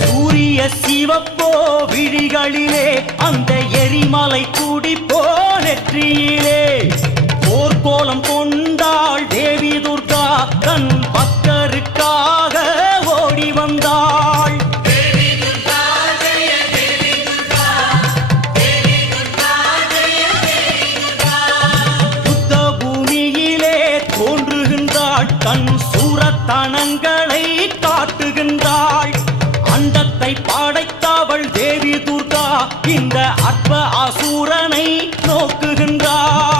சூரிய சிவப்போ விழிகளிலே அந்த எரிமலை குடிப்போ நெற்றியிலே போர்க்கோலம் கொண்டாள் தேவி துர்கா தன் பக்தருக்காக ஓடி வந்தாள். யுத்த பூமியிலே தோன்றுகின்றாள் தன் சூரத்தனங்களை காட்டுகின்றாள். அண்டத்தை படைத்தவள் தேவி துர்கா இந்த அற்ப அசூரனை நோக்குகின்றாள்.